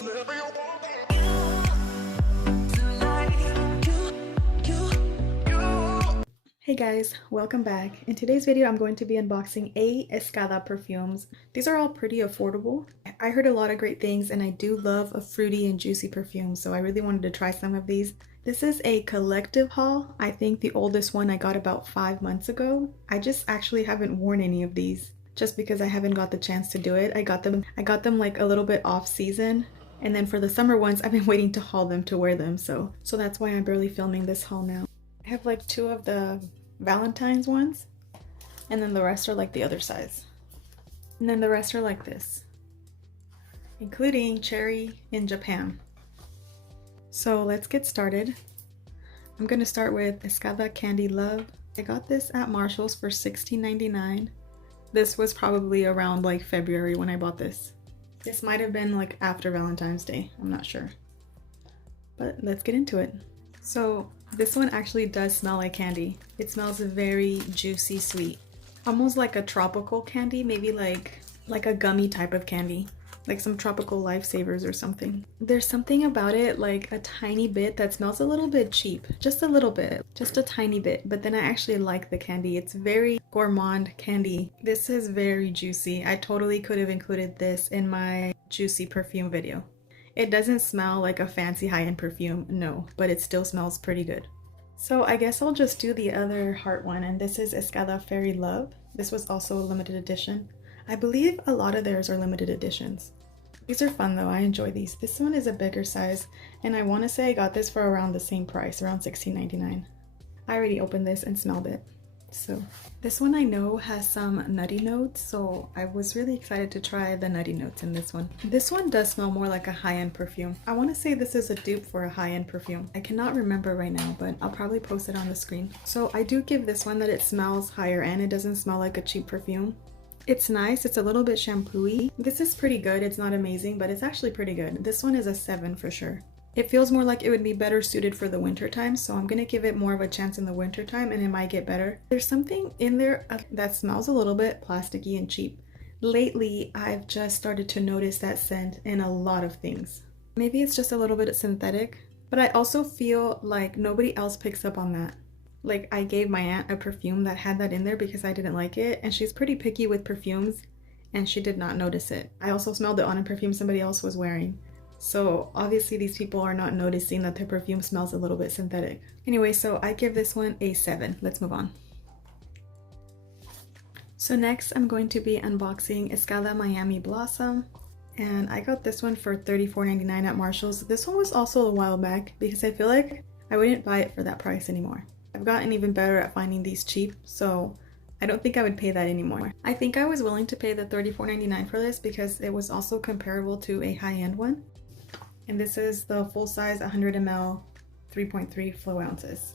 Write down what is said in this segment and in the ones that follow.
Hey guys, welcome back. In today's video, I'm going to be unboxing Escada perfumes. These are all pretty affordable. I heard a lot of great things and I do love a fruity and juicy perfume, so I really wanted to try some of these. This is a collective haul. I think the oldest one I got about 5 months ago. I just actually haven't worn any of these just because I haven't got the chance to do it. I got them like a little bit off season. And then for the summer ones, I've been waiting to haul them to wear them. So that's why I'm barely filming this haul now. I have like 2 of the Valentine's ones, and then the rest are like the other size. And then the rest are like this, including cherry in Japan. So let's get started. I'm gonna start with Escada Candy Love. I got this at Marshall's for $16.99. This was probably around like February when I bought this. This might have been like after Valentine's Day, I'm not sure. But let's get into it. So this one actually does smell like candy. It smells very juicy sweet. Almost like a tropical candy, maybe like a gummy type of candy. Like some tropical lifesavers or something. There's something about it, like a tiny bit, that smells a little bit cheap. Just a little bit. Just a tiny bit. But then I actually like the candy. It's very gourmand candy. This is very juicy. I totally could have included this in my juicy perfume video. It doesn't smell like a fancy high-end perfume, no, but it still smells pretty good. So I guess I'll just do the other heart one, and this is Escada Fairy Love. This was also a limited edition. I believe a lot of theirs are limited editions. These are fun though, I enjoy these. This one is a bigger size, and I want to say I got this for around the same price, around $16.99. I already opened this and smelled it. So this one I know has some nutty notes, so I was really excited to try the nutty notes in this one. This one does smell more like a high-end perfume. I want to say this is a dupe for a high-end perfume. I cannot remember right now, but I'll probably post it on the screen. So I do give this one that it smells higher end. It doesn't smell like a cheap perfume. It's nice. It's a little bit shampoo-y. This is pretty good. It's not amazing, but it's actually pretty good. This one is a 7 for sure. It feels more like it would be better suited for the winter time, so I'm gonna give it more of a chance in the winter time and it might get better. There's something in there that smells a little bit plasticky and cheap. Lately, I've just started to notice that scent in a lot of things. Maybe it's just a little bit synthetic, but I also feel like nobody else picks up on that. Like I gave my aunt a perfume that had that in there because I didn't like it, and she's pretty picky with perfumes, and she did not notice it. I also smelled it on a perfume somebody else was wearing. So obviously these people are not noticing that their perfume smells a little bit synthetic. Anyway, so I give this one a 7. Let's move on. So next I'm going to be unboxing Escada Miami Blossom. And I got this one for $34.99 at Marshall's. This one was also a while back because I feel like I wouldn't buy it for that price anymore. I've gotten even better at finding these cheap, so I don't think I would pay that anymore. I think I was willing to pay the $34.99 for this because it was also comparable to a high-end one. And this is the full size 100 ml 3.3 flow ounces.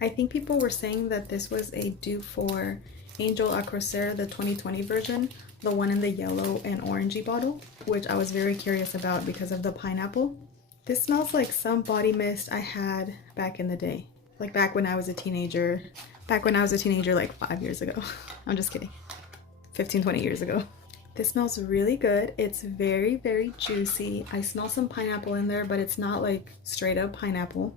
I think people were saying that this was a dupe for Angel Acrocer, the 2020 version, the one in the yellow and orangey bottle, which I was very curious about because of the pineapple. This smells like some body mist I had back in the day, like back when I was a teenager. Back when I was a teenager like 5 years ago. I'm just kidding. 15, 20 years ago. This smells really good. It's very, very juicy. I smell some pineapple in there, but it's not like straight up pineapple.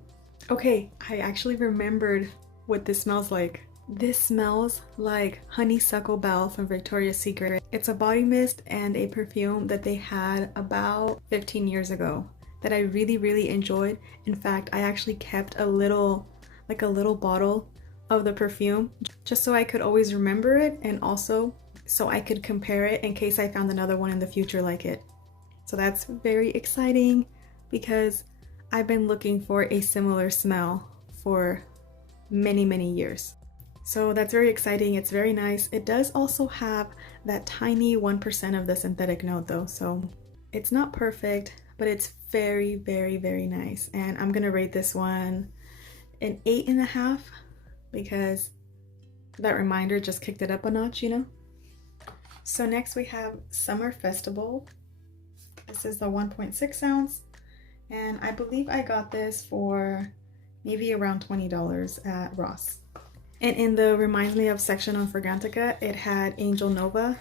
Okay, I actually remembered what this smells like. This smells like Honeysuckle Bell from Victoria's Secret. It's a body mist and a perfume that they had about 15 years ago that I really, really enjoyed. In fact, I actually kept a little bottle of the perfume just so I could always remember it, and also so I could compare it in case I found another one in the future like it. So that's very exciting because I've been looking for a similar smell for many, many years. So that's very exciting. It's very nice. It does also have that tiny 1% of the synthetic note though, so it's not perfect, but it's very, very, very nice. And I'm gonna rate this one an 8.5 because that reminder just kicked it up a notch, you know? So next we have Summer Festival. This is the 1.6 ounce, and I believe I got this for maybe around $20 at Ross. And in the Reminds Me of section on Fragrantica, it had Angel Nova,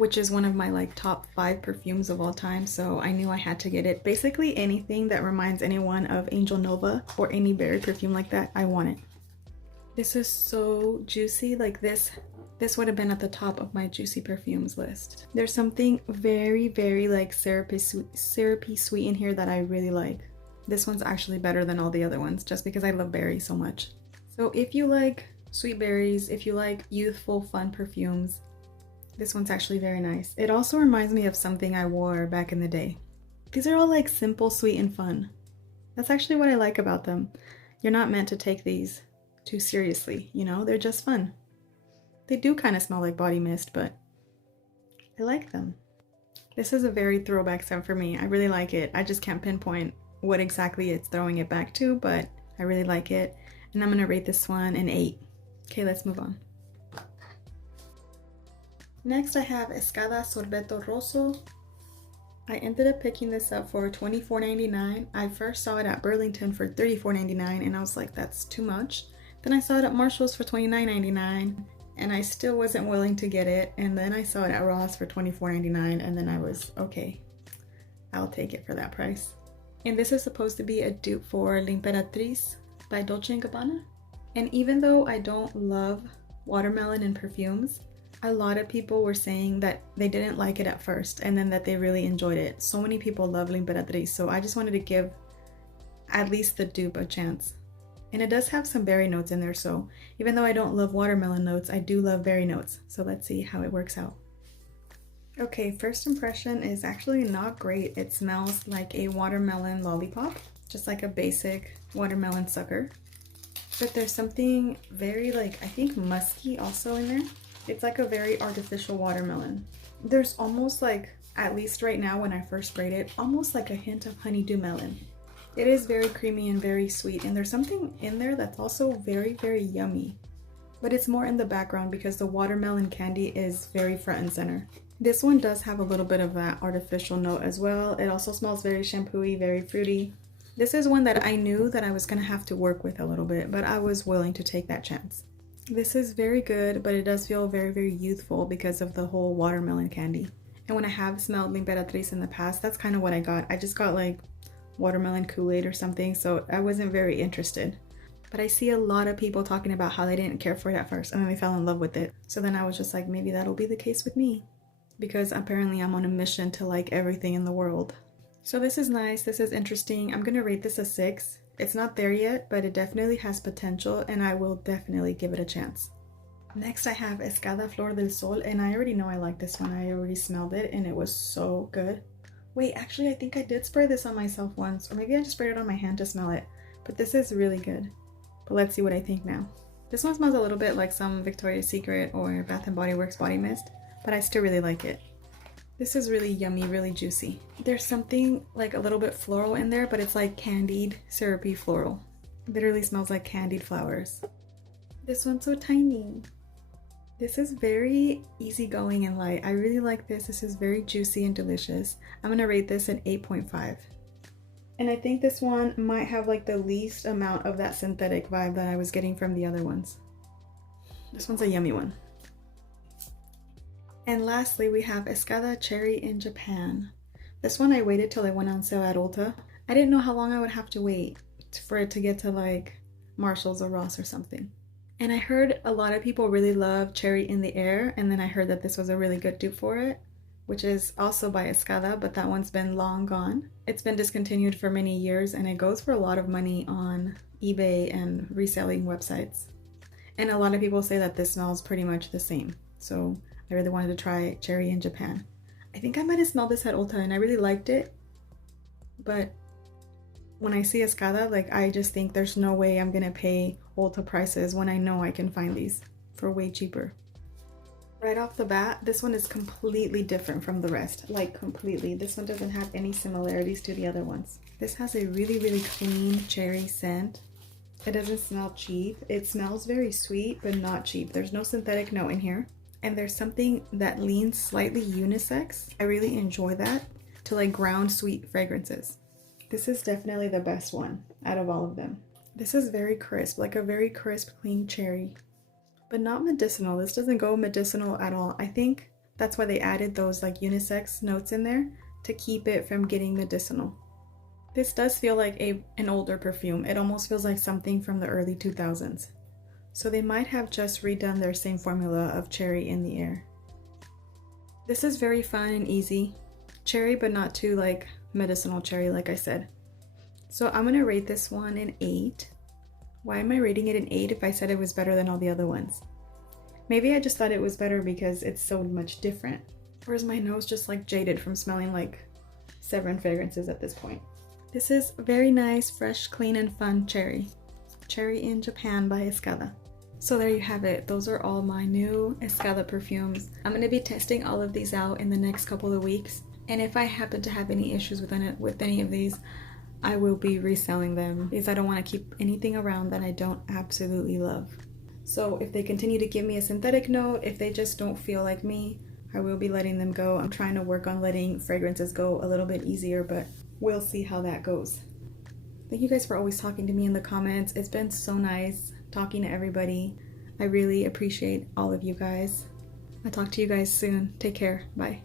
which is one of my like top 5 perfumes of all time, so I knew I had to get it. Basically anything that reminds anyone of Angel Nova or any berry perfume like that, I want it. This is so juicy. Like this would have been at the top of my juicy perfumes list. There's something very like syrupy sweet in here that I really like. This one's actually better than all the other ones just because I love berries so much. So if you like sweet berries, if you like youthful fun perfumes, this one's actually very nice. It also reminds me of something I wore back in the day. These are all like simple, sweet, and fun. That's actually what I like about them. You're not meant to take these too seriously, you know? They're just fun. They do kind of smell like body mist, but I like them. This is a very throwback scent for me. I really like it. I just can't pinpoint what exactly it's throwing it back to, but I really like it. And I'm gonna rate this one an 8. Okay, let's move on. Next I have Escada Sorbetto Rosso. I ended up picking this up for $24.99. I first saw it at Burlington for $34.99 and I was like, that's too much. Then I saw it at Marshall's for $29.99 and I still wasn't willing to get it. And then I saw it at Ross for $24.99 and then I was, okay, I'll take it for that price. And this is supposed to be a dupe for L'Imperatrice by Dolce & Gabbana. And even though I don't love watermelon in perfumes, a lot of people were saying that they didn't like it at first and then that they really enjoyed it. So many people love L'Imperatrice, so I just wanted to give at least the dupe a chance. And it does have some berry notes in there, so even though I don't love watermelon notes, I do love berry notes. So let's see how it works out. Okay, first impression is actually not great. It smells like a watermelon lollipop, just like a basic watermelon sucker. But there's something very like, I think musky also in there. It's like a very artificial watermelon. There's almost like, at least right now when I first sprayed it, almost like a hint of honeydew melon. It is very creamy and very sweet, and there's something in there that's also very yummy. But it's more in the background because the watermelon candy is very front and center. This one does have a little bit of that artificial note as well. It also smells very shampoo-y, very fruity. This is one that I knew that I was gonna have to work with a little bit, but I was willing to take that chance. This is very good, but it does feel very youthful because of the whole watermelon candy. And when I have smelled L'Imperatrice in the past, that's kind of what I got. I just got like watermelon Kool-Aid or something, so I wasn't very interested. But I see a lot of people talking about how they didn't care for it at first and then they fell in love with it. So then I was just like, maybe that'll be the case with me. Because apparently I'm on a mission to like everything in the world. So this is nice, this is interesting. I'm gonna rate this a 6. It's not there yet, but it definitely has potential and I will definitely give it a chance. Next I have Escada Flor del Sol, and I already know I like this one. I already smelled it and it was so good. Wait, actually I think I did spray this on myself once, or maybe I just sprayed it on my hand to smell it. But this is really good. But let's see what I think now. This one smells a little bit like some Victoria's Secret or Bath & Body Works body mist, but I still really like it. This is really yummy, really juicy. There's something like a little bit floral in there, but it's like candied, syrupy floral. It literally smells like candied flowers. This one's so tiny. This is very easygoing and light. I really like this. This is very juicy and delicious. I'm gonna rate this an 8.5. And I think this one might have like the least amount of that synthetic vibe that I was getting from the other ones. This one's a yummy one. And lastly, we have Escada Cherry in Japan. This one I waited till it went on sale at Ulta. I didn't know how long I would have to wait for it to get to like Marshall's or Ross or something. And I heard a lot of people really love Cherry in the Air, and then I heard that this was a really good dupe for it, which is also by Escada, but that one's been long gone. It's been discontinued for many years and it goes for a lot of money on eBay and reselling websites. And a lot of people say that this smells pretty much the same. So I really wanted to try Cherry in Japan. I think I might have smelled this at Ulta and I really liked it. But when I see Escada, like I just think there's no way I'm gonna pay Ulta prices when I know I can find these for way cheaper. Right off the bat, this one is completely different from the rest. Like completely. This one doesn't have any similarities to the other ones. This has a really clean cherry scent. It doesn't smell cheap. It smells very sweet, but not cheap. There's no synthetic note in here. And there's something that leans slightly unisex. I really enjoy that, to like ground sweet fragrances. This is definitely the best one out of all of them. This is very crisp, like a very crisp, clean cherry, but not medicinal. This doesn't go medicinal at all. I think That's why they added those like unisex notes in there to keep it from getting medicinal. This does feel like an older perfume. It almost feels like something from the early 2000s. So they might have just redone their same formula of cherry in the air. This is very fun and easy. Cherry, but not too like medicinal cherry, like I said. So I'm gonna rate this one an 8. Why am I rating it an 8 if I said it was better than all the other ones? Maybe I just thought it was better because it's so much different. Or is my nose just like jaded from smelling like 7 fragrances at this point? This is very nice, fresh, clean, and fun cherry. Cherry in Japan by Escada. So there you have it. Those are all my new Escada perfumes. I'm going to be testing all of these out in the next couple of weeks. And if I happen to have any issues with any of these, I will be reselling them because I don't want to keep anything around that I don't absolutely love. So if they continue to give me a synthetic note, if they just don't feel like me, I will be letting them go. I'm trying to work on letting fragrances go a little bit easier, but we'll see how that goes. Thank you guys for always talking to me in the comments. It's been so nice talking to everybody. I really appreciate all of you guys. I'll talk to you guys soon. Take care. Bye.